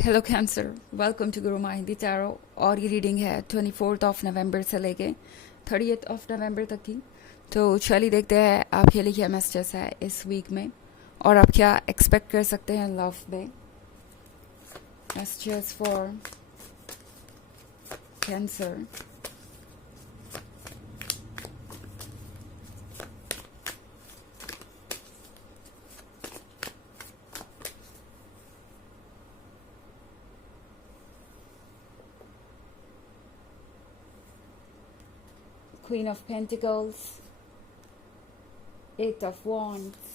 Hello cancer, welcome to Guru माहिंदी tarot. और ये reading है 24 नवंबर से लेके 30 नवंबर तक की। तो चलिए देखते हैं आपके लिए क्या मैसेजेस है इस वीक में और आप क्या एक्सपेक्ट कर सकते हैं लव में। Messages for cancer. Queen of Pentacles, Eight of Wands,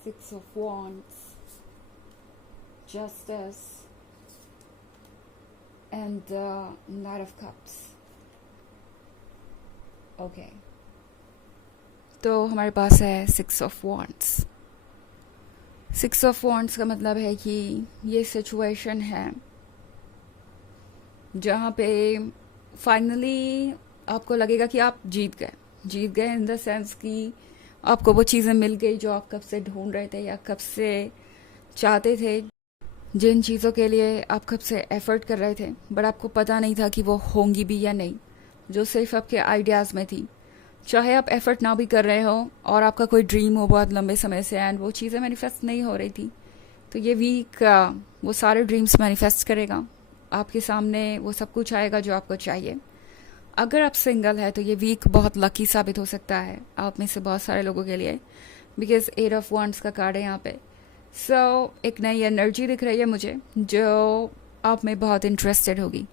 Six of Wands, Justice, and Knight of Cups. Okay. तो हमारे पास है six of wands. Six of wands का मतलब है कि ये सिचुएशन है जहाँ पे फाइनली आपको लगेगा कि आप जीत गए इन द सेंस कि आपको वो चीज़ें मिल गई जो आप कब से ढूंढ रहे थे या कब से चाहते थे, जिन चीज़ों के लिए आप कब से एफर्ट कर रहे थे बट आपको पता नहीं था कि वो होंगी भी या नहीं, जो सिर्फ आपके आइडियाज़ में थी। चाहे आप एफर्ट ना भी कर रहे हो और आपका कोई ड्रीम हो बहुत लंबे समय से एंड वो चीज़ें मैनिफेस्ट नहीं हो रही थी, तो ये वीक वो सारे ड्रीम्स मैनिफेस्ट करेगा। आपके सामने वो सब कुछ आएगा जो आपको चाहिए। अगर आप सिंगल है तो ये वीक बहुत लकी साबित हो सकता है आप में से बहुत सारे लोगों के लिए, बिकॉज एट ऑफ वॉन्ड्स का कार्ड है यहाँ पे। सो एक नई एनर्जी दिख रही है मुझे जो आप में बहुत इंटरेस्टेड होगी,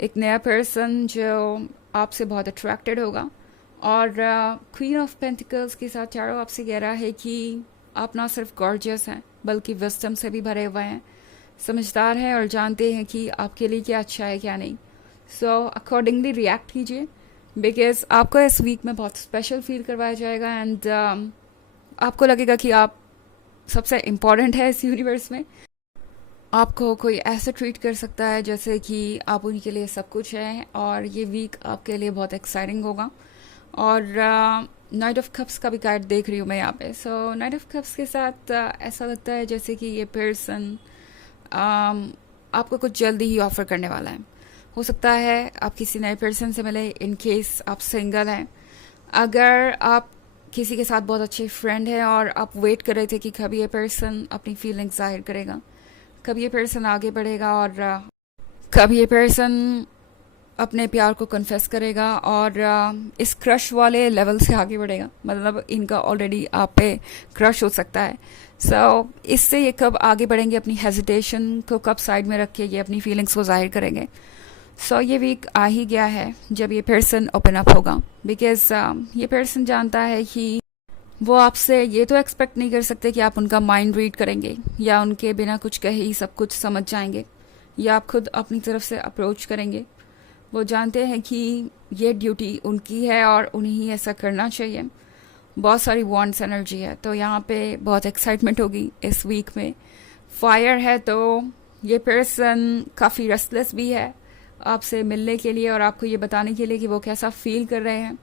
एक नया पर्सन जो आपसे बहुत अट्रैक्टेड होगा। और क्वीन ऑफ पेंटिकल्स के साथ चारों आपसे कह रहा है कि आप ना सिर्फ गॉर्जियस हैं बल्कि विजडम से भी भरे हुए हैं, समझदार हैं और जानते हैं कि आपके लिए क्या अच्छा है क्या नहीं। सो अकॉर्डिंगली रिएक्ट कीजिए, बिकॉज आपको इस वीक में बहुत स्पेशल फील करवाया जाएगा एंड आपको लगेगा कि आप सबसे इम्पॉर्टेंट है इस यूनिवर्स में। आपको कोई ऐसे ट्रीट कर सकता है जैसे कि आप उनके लिए सब कुछ हैं और ये वीक आपके लिए बहुत एक्साइटिंग होगा। और नाइट ऑफ कप्स का भी कार्ड देख रही हूँ मैं यहाँ पे। सो नाइट ऑफ कप्स के साथ ऐसा लगता है जैसे कि ये पर्सन आपको कुछ जल्दी ही ऑफर करने वाला है। हो सकता है आप किसी नए पर्सन से मिले इन केस आप सिंगल हैं। अगर आप किसी के साथ बहुत अच्छे फ्रेंड हैं और आप वेट कर रहे थे कि कभी ये पर्सन अपनी फीलिंग्स जाहिर करेगा, कभी ये पर्सन आगे बढ़ेगा और कभी ये पर्सन अपने प्यार को कन्फेस करेगा और इस क्रश वाले लेवल से आगे बढ़ेगा। मतलब इनका ऑलरेडी आप पे क्रश हो सकता है। सो इससे ये कब आगे बढ़ेंगे, अपनी हेजिटेशन को कब साइड में रख के ये अपनी फीलिंग्स को जाहिर करेंगे। सो ये वीक आ ही गया है जब ये पर्सन ओपन अप होगा, बिकॉज ये पर्सन जानता है कि वो आपसे ये तो एक्सपेक्ट नहीं कर सकते कि आप उनका माइंड रीड करेंगे या उनके बिना कुछ कहे ही सब कुछ समझ जाएंगे या आप खुद अपनी तरफ से अप्रोच करेंगे। वो जानते हैं कि ये ड्यूटी उनकी है और उन्हें ही ऐसा करना चाहिए। बहुत सारी वॉन्ट्स एनर्जी है तो यहाँ पे बहुत एक्साइटमेंट होगी इस वीक में। फायर है तो ये पर्सन काफ़ी रेस्टलेस भी है आपसे मिलने के लिए और आपको ये बताने के लिए कि वो कैसा फील कर रहे हैं।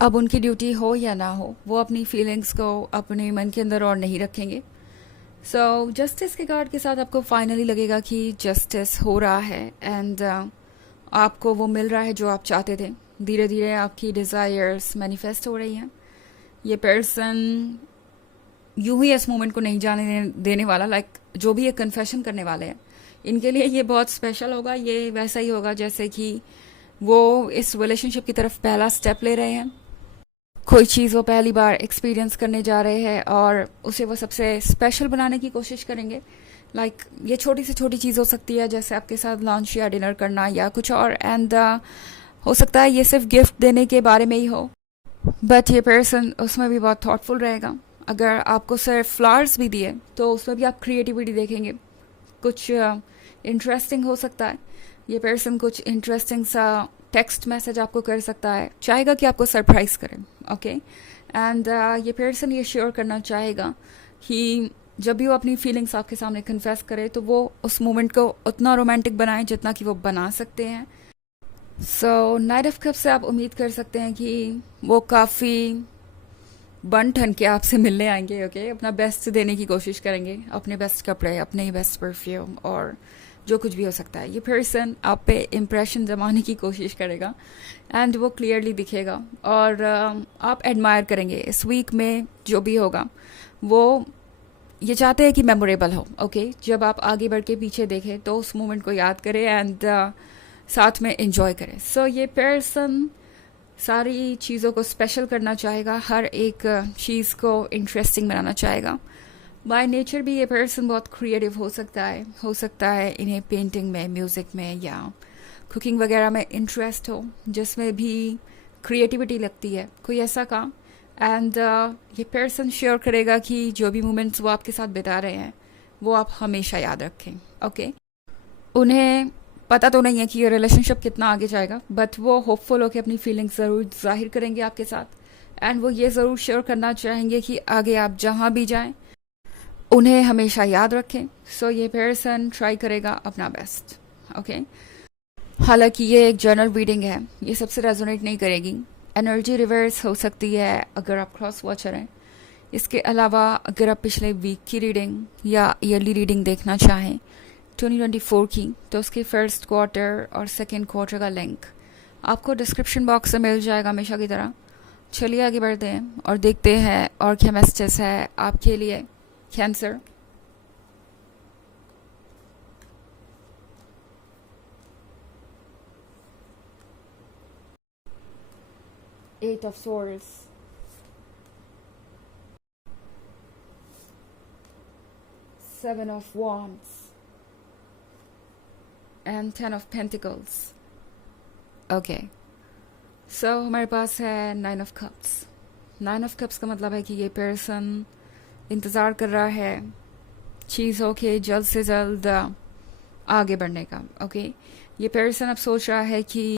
अब उनकी ड्यूटी हो या ना हो, वो अपनी फीलिंग्स को अपने मन के अंदर और नहीं रखेंगे। सो जस्टिस के कार्ड के साथ आपको फाइनली लगेगा कि जस्टिस हो रहा है एंड आपको वो मिल रहा है जो आप चाहते थे। धीरे धीरे आपकी डिज़ायर्स मैनिफेस्ट हो रही हैं। ये पर्सन यूं ही इस मोमेंट को नहीं जाने देने वाला। लाइक जो भी ये कन्फेशन करने वाले हैं इनके लिए ये बहुत स्पेशल होगा। ये वैसा ही होगा जैसे कि वो इस रिलेशनशिप की तरफ पहला स्टेप ले रहे हैं, कोई चीज़ वो पहली बार एक्सपीरियंस करने जा रहे हैं और उसे वो सबसे स्पेशल बनाने की कोशिश करेंगे। लाइक ये छोटी से छोटी चीज़ हो सकती है जैसे आपके साथ लंच या डिनर करना या कुछ और एंड हो सकता है ये सिर्फ गिफ्ट देने के बारे में ही हो, बट ये पर्सन उसमें भी बहुत थॉटफुल रहेगा। अगर आपको सिर्फ फ्लावर्स भी दिए तो उसमें भी आप क्रिएटिविटी देखेंगे, कुछ इंटरेस्टिंग हो सकता है। ये पर्सन कुछ इंटरेस्टिंग सा टेक्स्ट मैसेज आपको कर सकता है, चाहेगा कि आपको सरप्राइज करें। ओके एंड ये पर्सन ये श्योर करना चाहेगा कि जब भी वो अपनी फीलिंग्स आपके सामने कन्फेस करे तो वो उस मोमेंट को उतना रोमांटिक बनाए जितना कि वो बना सकते हैं। सो नाइट ऑफ कप से आप उम्मीद कर सकते हैं कि वो काफ़ी बन ठन के आपसे मिलने आएंगे, ओके, अपना बेस्ट देने की कोशिश करेंगे, अपने बेस्ट कपड़े, अपने ही बेस्ट परफ्यूम और जो कुछ भी हो सकता है। ये पर्सन आप पे इम्प्रेशन जमाने की कोशिश करेगा एंड वो क्लियरली दिखेगा और आप एडमायर करेंगे इस वीक में जो भी होगा। वो ये चाहते हैं कि मेमोरेबल हो, ओके, जब आप आगे बढ़ के पीछे देखें तो उस मोमेंट को याद करें एंड साथ में एंजॉय करें। सो ये पर्सन सारी चीज़ों को स्पेशल करना चाहेगा, हर एक चीज़ को इंटरेस्टिंग बनाना चाहेगा। बाय नेचर भी ये पर्सन बहुत क्रिएटिव हो सकता है इन्हें पेंटिंग में, म्यूज़िक में या कुकिंग वगैरह में इंटरेस्ट हो, जिसमें भी क्रिएटिविटी लगती है, कोई ऐसा काम। एंड ये पर्सन श्योर करेगा कि जो भी मोमेंट्स वो आपके साथ बिता रहे हैं वो आप हमेशा याद रखें, ओके। उन्हें पता तो नहीं है कि ये रिलेशनशिप कितना आगे जाएगा, बट वो होपफुल होकर अपनी फीलिंग्स ज़रूर जाहिर करेंगे आपके साथ एंड वो ये ज़रूर श्योर करना चाहेंगे कि आगे आप जहाँ भी जाएं उन्हें हमेशा याद रखें। सो ये पर्सन ट्राई करेगा अपना बेस्ट, ओके। हालांकि ये एक जर्नल रीडिंग है, ये सबसे रेजोनेट नहीं करेगी, एनर्जी रिवर्स हो सकती है अगर आप क्रॉस वॉचर हैं। इसके अलावा अगर आप पिछले वीक की रीडिंग या ईयरली रीडिंग देखना चाहें 2024 की, तो उसके फर्स्ट क्वार्टर और सेकेंड क्वार्टर का लिंक आपको डिस्क्रिप्शन बॉक्स से मिल जाएगा हमेशा की तरह। चलिए आगे बढ़ते हैं और देखते हैं और क्या मैसेजेस है आपके लिए cancer. Eight of Swords, Seven of Wands and Ten of Pentacles. Okay. So हमारे पास है Nine of Cups. Nine of Cups का मतलब है कि ये पर्सन इंतज़ार कर रहा है चीज़ों के जल्द से जल्द आगे बढ़ने का, ओके। ये पर्सन अब सोच रहा है कि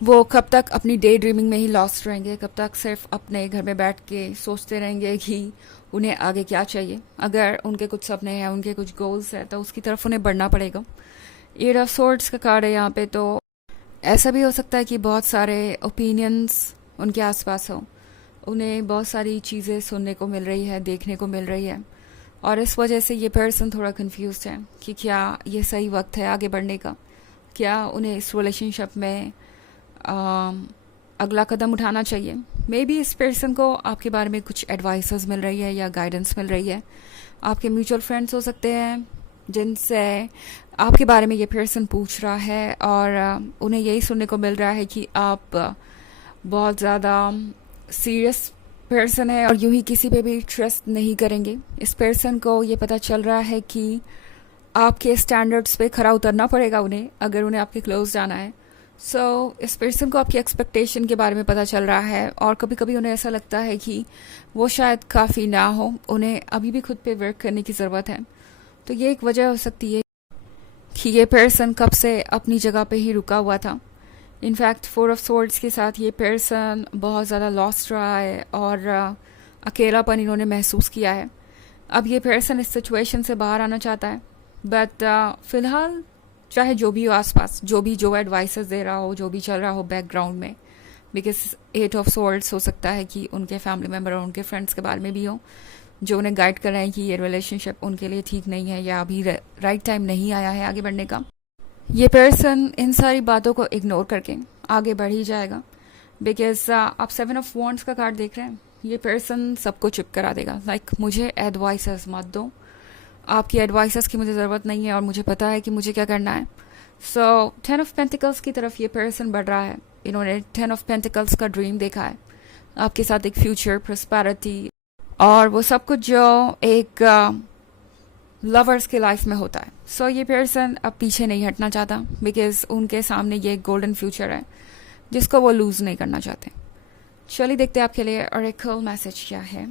वो कब तक अपनी डे ड्रीमिंग में ही लॉस्ट रहेंगे, कब तक सिर्फ अपने घर में बैठ के सोचते रहेंगे कि उन्हें आगे क्या चाहिए। अगर उनके कुछ सपने हैं, उनके कुछ गोल्स हैं, तो उसकी तरफ उन्हें बढ़ना पड़ेगा। एट ऑफ सोर्ड्स का कार्ड है यहाँ पे, तो ऐसा भी हो सकता है कि बहुत सारे ओपिनियंस उनके आसपास हो, उन्हें बहुत सारी चीज़ें सुनने को मिल रही है, देखने को मिल रही है और इस वजह से ये पर्सन थोड़ा कंफ्यूज है कि क्या ये सही वक्त है आगे बढ़ने का, क्या उन्हें इस रिलेशनशिप में अगला कदम उठाना चाहिए। मे बी इस पर्सन को आपके बारे में कुछ एडवाइसेस मिल रही है या गाइडेंस मिल रही है। आपके म्यूचुअल फ्रेंड्स हो सकते हैं जिनसे आपके बारे में ये पर्सन पूछ रहा है और उन्हें यही सुनने को मिल रहा है कि आप बहुत ज़्यादा सीरियस पर्सन है और यूं ही किसी पे भी ट्रस्ट नहीं करेंगे। इस पर्सन को ये पता चल रहा है कि आपके स्टैंडर्ड्स पे खरा उतरना पड़ेगा उन्हें, अगर उन्हें आपके क्लोज जाना है। सो इस पर्सन को आपकी एक्सपेक्टेशन के बारे में पता चल रहा है और कभी कभी उन्हें ऐसा लगता है कि वो शायद काफ़ी ना हो, उन्हें अभी भी खुद पे वर्क करने की ज़रूरत है। तो ये एक वजह हो सकती है कि ये पर्सन कब से अपनी जगह पे ही रुका हुआ था। इनफैक्ट फोर ऑफ सोर्ड्स के साथ ये पर्सन बहुत ज़्यादा लॉस्ट रहा है और अकेलापन इन्होंने महसूस किया है। अब ये पर्सन इस सिचुएशन से बाहर आना चाहता है, बट फ़िलहाल चाहे जो भी हो आसपास, जो एडवाइसेस दे रहा हो, जो भी चल रहा हो बैकग्राउंड में, बिकॉज एट ऑफ सोर्ड्स हो सकता है कि उनके फैमिली मेम्बर और उनके फ्रेंड्स के बारे में भी हो जो उन्हें गाइड कर रहे हैं कि ये रिलेशनशिप उनके लिए ठीक नहीं है या अभी राइट टाइम नहीं आया है आगे बढ़ने का। ये पर्सन इन सारी बातों को इग्नोर करके आगे बढ़ ही जाएगा, बिकॉज आप सेवन ऑफ वॉन्ड्स का कार्ड देख रहे हैं। ये पर्सन सबको चुप करा देगा, लाइक मुझे एडवाइसेस मत दो, आपकी एडवाइसेस की मुझे ज़रूरत नहीं है और मुझे पता है कि मुझे क्या करना है। सो टेन ऑफ पेंटिकल्स की तरफ ये पर्सन बढ़ रहा है। इन्होंने टेन ऑफ पेंटिकल्स का ड्रीम देखा है, आपके साथ एक फ्यूचर, प्रॉस्पेरिटी और वो सब कुछ जो एक लवर्स के लाइफ में होता है। सो ये पर्सन अब पीछे नहीं हटना चाहता, बिकॉज उनके सामने ये एक गोल्डन फ्यूचर है जिसको वो लूज़ नहीं करना चाहते। चलिए देखते हैं आपके लिए ऑरेकल मैसेज क्या है।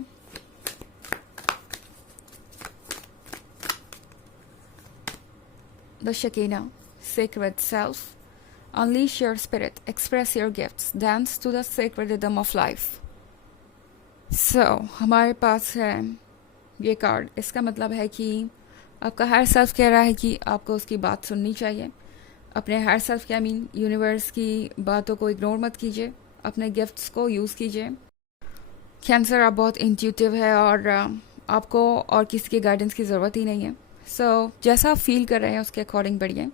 The Shekinah, sacred self, unleash your spirit, express your gifts, dance to the sacred rhythm of life. So, हमारे पास है ये कार्ड। इसका मतलब है कि आपका हायर सेल्फ कह रहा है कि आपको उसकी बात सुननी चाहिए। अपने हायर सेल्फ के यूनिवर्स की बातों को इग्नोर मत कीजिए, अपने गिफ्ट्स को यूज़ कीजिए कैंसर, आप बहुत इंट्यूटिव है और आपको और किसी के गाइडेंस की ज़रूरत ही नहीं है. सो जैसा आप फील कर रहे हैं उसके अकॉर्डिंग बढ़िए.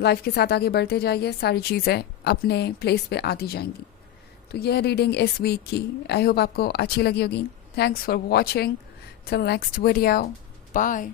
लाइफ के साथ आगे बढ़ते जाइए, सारी चीज़ें अपने प्लेस पे आती जाएंगी. तो यह रीडिंग इस वीक की. आई होप आपको अच्छी लगी होगी. Thanks for watching. Till next video. Bye.